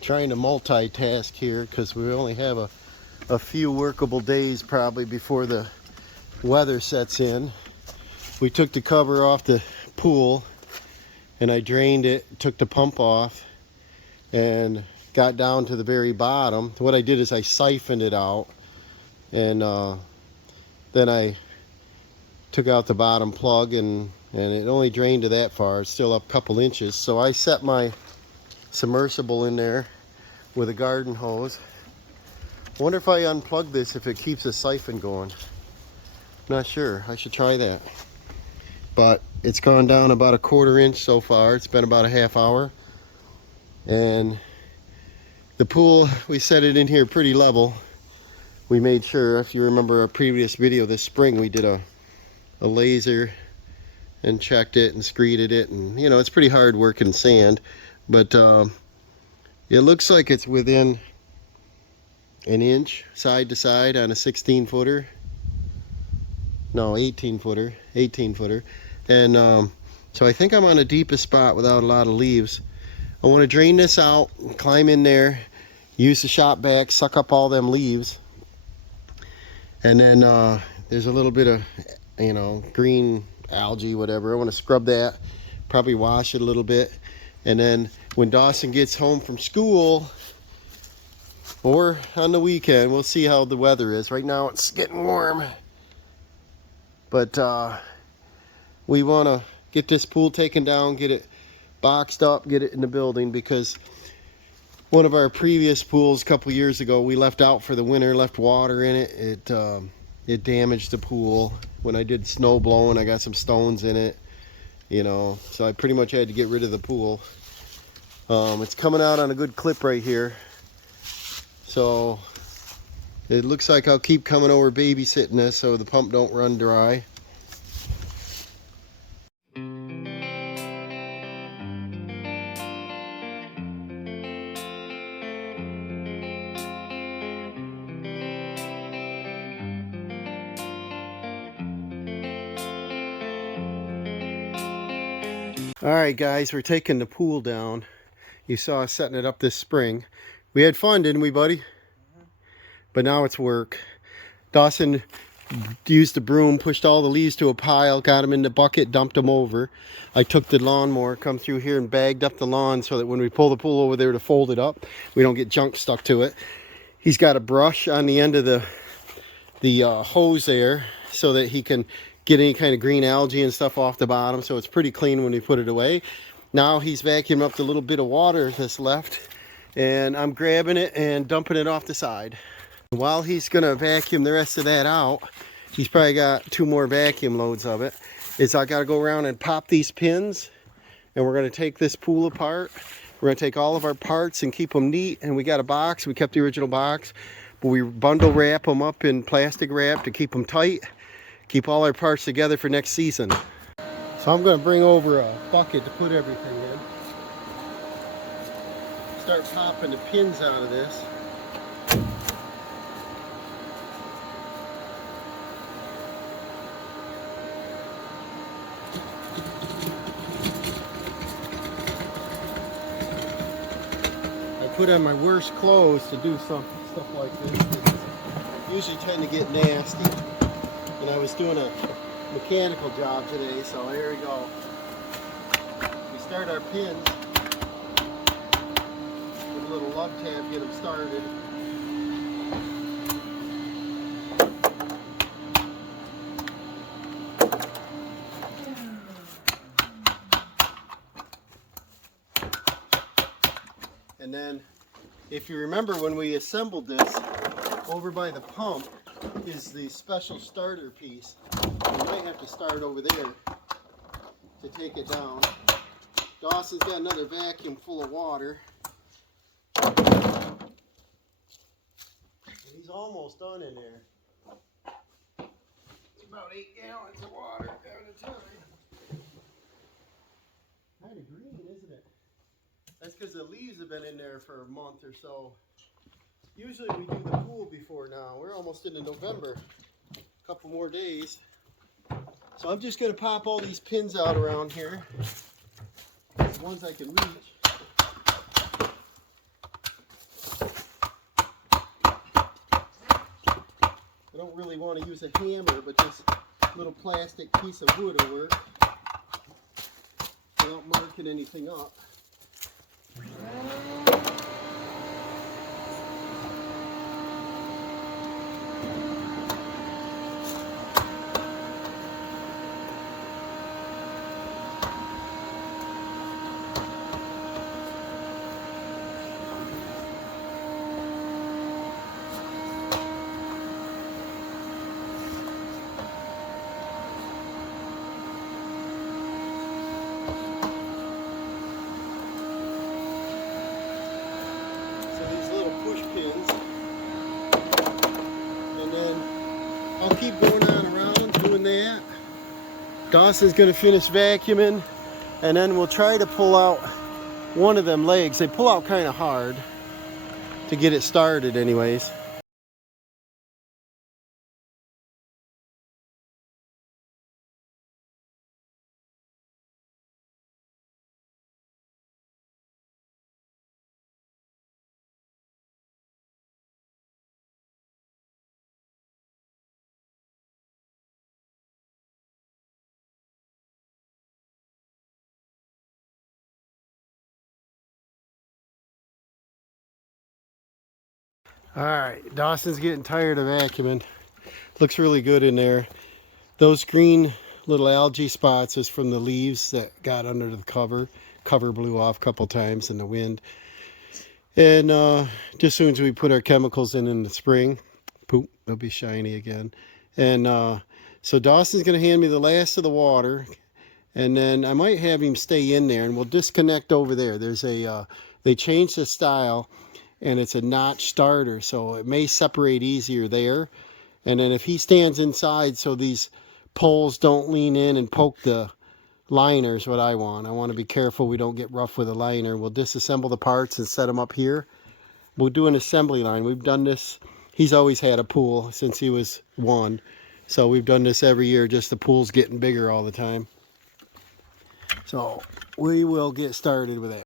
trying to multitask here because we only have a few workable days probably before the weather sets in. We took the cover off the pool and I drained it, took the pump off, and got down to the very bottom. What I did is I siphoned it out, and then I took out the bottom plug, and it only drained to that far. It's still up a couple inches. So I set my submersible in there with a garden hose. I wonder if I unplug this, if it keeps the siphon going. Not sure. I should try that. But it's gone down about a 1/4 inch so far. It's been about a half hour. And the pool, we set it in here pretty level. We made sure, if you remember our previous video this spring, we did a laser and checked it and screeded it. And you know, it's pretty hard working sand. But it looks like it's within an inch side to side on a 16-footer. No, 18-footer. 18-footer. And so I think I'm on the deepest spot without a lot of leaves. I want to drain this out, climb in there, use the shop vac, suck up all them leaves. And then there's a little bit of, you know, green algae, whatever. I want to scrub that, probably wash it a little bit. And then when Dawson gets home from school, or on the weekend, we'll see how the weather is. Right now it's getting warm. But we want to get this pool taken down, get it boxed up, get it in the building, because one of our previous pools a couple years ago, we left out for the winter, left water in it. It damaged the pool. When I did snow blowing, I got some stones in it, you know, so I pretty much had to get rid of the pool. It's coming out on a good clip right here. So it looks like I'll keep coming over babysitting this so the pump don't run dry. Alright guys, we're taking the pool down. You saw us setting it up this spring. We had fun, didn't we, buddy? But now it's work. Dawson used the broom, pushed all the leaves to a pile, got them in the bucket, dumped them over. I took the lawnmower, come through here and bagged up the lawn so that when we pull the pool over there to fold it up, we don't get junk stuck to it. He's got a brush on the end of the hose there so that he can get any kind of green algae and stuff off the bottom, so it's pretty clean when we put it away. Now he's vacuuming up the little bit of water that's left, and I'm grabbing it and dumping it off the side. While he's gonna vacuum the rest of that out, he's probably got 2 more vacuum loads of it, is I gotta go around and pop these pins, and we're gonna take this pool apart. We're gonna take all of our parts and keep them neat, and we got a box. We kept the original box, but we bundle wrap them up in plastic wrap to keep them tight, keep all our parts together for next season. So I'm gonna bring over a bucket to put everything in. Start popping the pins out of this. I put on my worst clothes to do stuff like this. Usually tend to get nasty. And I was doing a mechanical job today, so here we go. We start our pins with a little lug tab, get them started. And then, if you remember when we assembled this, over by the pump is the special starter piece. You might have to start over there to take it down. Dawson's got another vacuum full of water. And he's almost done in there. It's about 8 gallons of water at a time. Kind of green, isn't it? That's because the leaves have been in there for a month or so. Usually we do the pool before now. We're almost into November. A couple more days. So I'm just going to pop all these pins out around here. The ones I can reach. want to use a hammer, but just a little plastic piece of wood will work without marking anything up. Push pins, and then I'll keep going on around doing that. Dawson's going to finish vacuuming, and then we'll try to pull out one of them legs. They pull out kind of hard to get it started anyways. Alright, Dawson's getting tired of vacuuming. Looks really good in there. Those green little algae spots is from the leaves that got under the cover. Cover blew off a couple times in the wind. And just as soon as we put our chemicals in the spring, poop, they'll be shiny again. And so Dawson's going to hand me the last of the water. And then I might have him stay in there, and we'll disconnect over there. There's a, they changed the style, and it's a notch starter, so it may separate easier there. And then if he stands inside so these poles don't lean in and poke the liner is what I want. I want to be careful we don't get rough with a liner. We'll disassemble the parts and set them up here. We'll do an assembly line. We've done this. He's always had a pool since he was 1. So we've done this every year, just the pool's getting bigger all the time. So we will get started with that.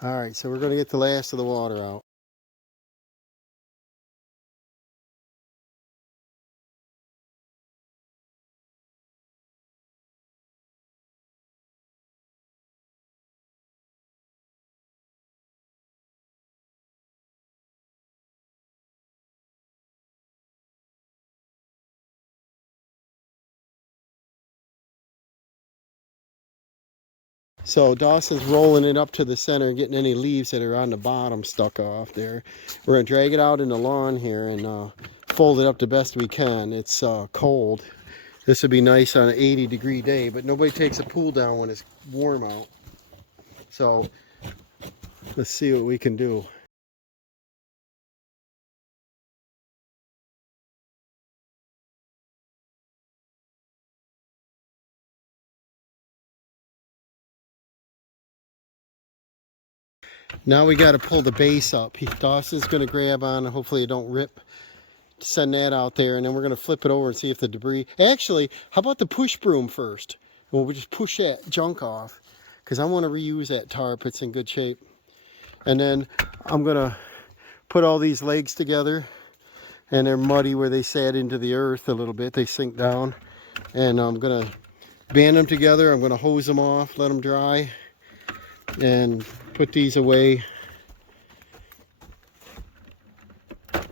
Alright, so we're going to get the last of the water out. So Dawson's rolling it up to the center, getting any leaves that are on the bottom stuck off there. We're going to drag it out in the lawn here and fold it up the best we can. It's cold. This would be nice on an 80-degree day, but nobody takes a pool down when it's warm out. So let's see what we can do. Now we got to pull the base up. Dawson's going to grab on, and hopefully it don't rip. Send that out there, and then we're going to flip it over and see if the debris... Actually, how about the push broom first? We'll just push that junk off, because I want to reuse that tarp. It's in good shape. And then I'm going to put all these legs together, and they're muddy where they sat into the earth a little bit. They sink down. And I'm going to band them together. I'm going to hose them off, let them dry, and put these away. And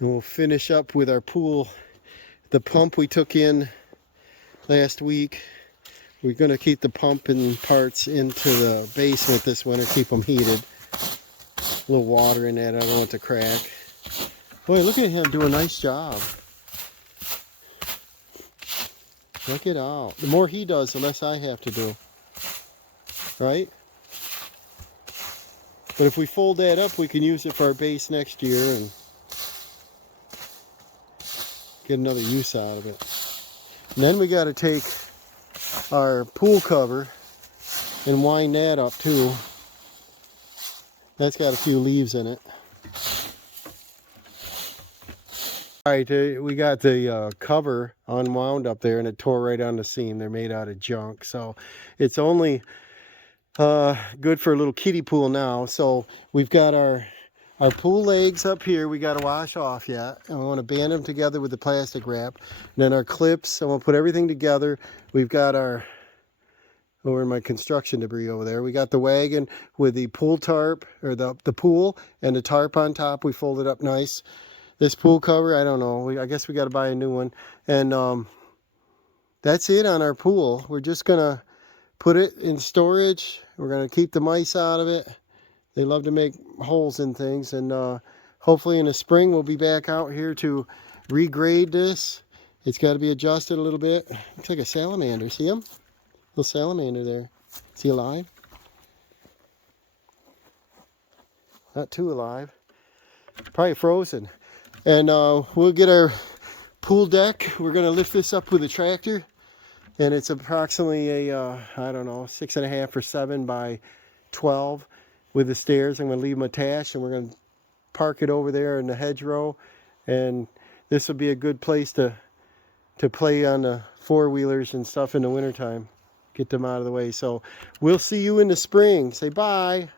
we'll finish up with our pool. The pump we took in last week. We're going to keep the pump and parts into the basement this winter, keep them heated. A little water in that, I don't want it to crack. Boy, look at him do a nice job. Check it out. The more he does, the less I have to do. Right? But if we fold that up, we can use it for our base next year and get another use out of it. And then we got to take our pool cover and wind that up too. That's got a few leaves in it. Alright, we got the cover unwound up there, and it tore right on the seam. They're made out of junk, so it's only good for a little kiddie pool now. So we've got our Our pool legs up here, we got to wash off yet. And we want to band them together with the plastic wrap. And then our clips, I want to put everything together. We've got our, over my construction debris over there, we got the wagon with the pool tarp, or the pool, and the tarp on top. We folded up nice. This pool cover, I don't know. I guess we got to buy a new one. And that's it on our pool. We're just going to put it in storage. We're going to keep the mice out of it. They love to make holes in things, and hopefully in the spring we'll be back out here to regrade this. It's got to be adjusted a little bit. Looks like a salamander. See him? Little salamander there. Is he alive? Not too alive. Probably frozen. And we'll get our pool deck. We're going to lift this up with a tractor, and it's approximately a I don't know, 6.5 or 7 by 12. With the stairs. I'm going to leave them attached, and we're going to park it over there in the hedgerow, and this will be a good place to play on the four-wheelers and stuff in the wintertime. Get them out of the way. So we'll see you in the spring. Say bye.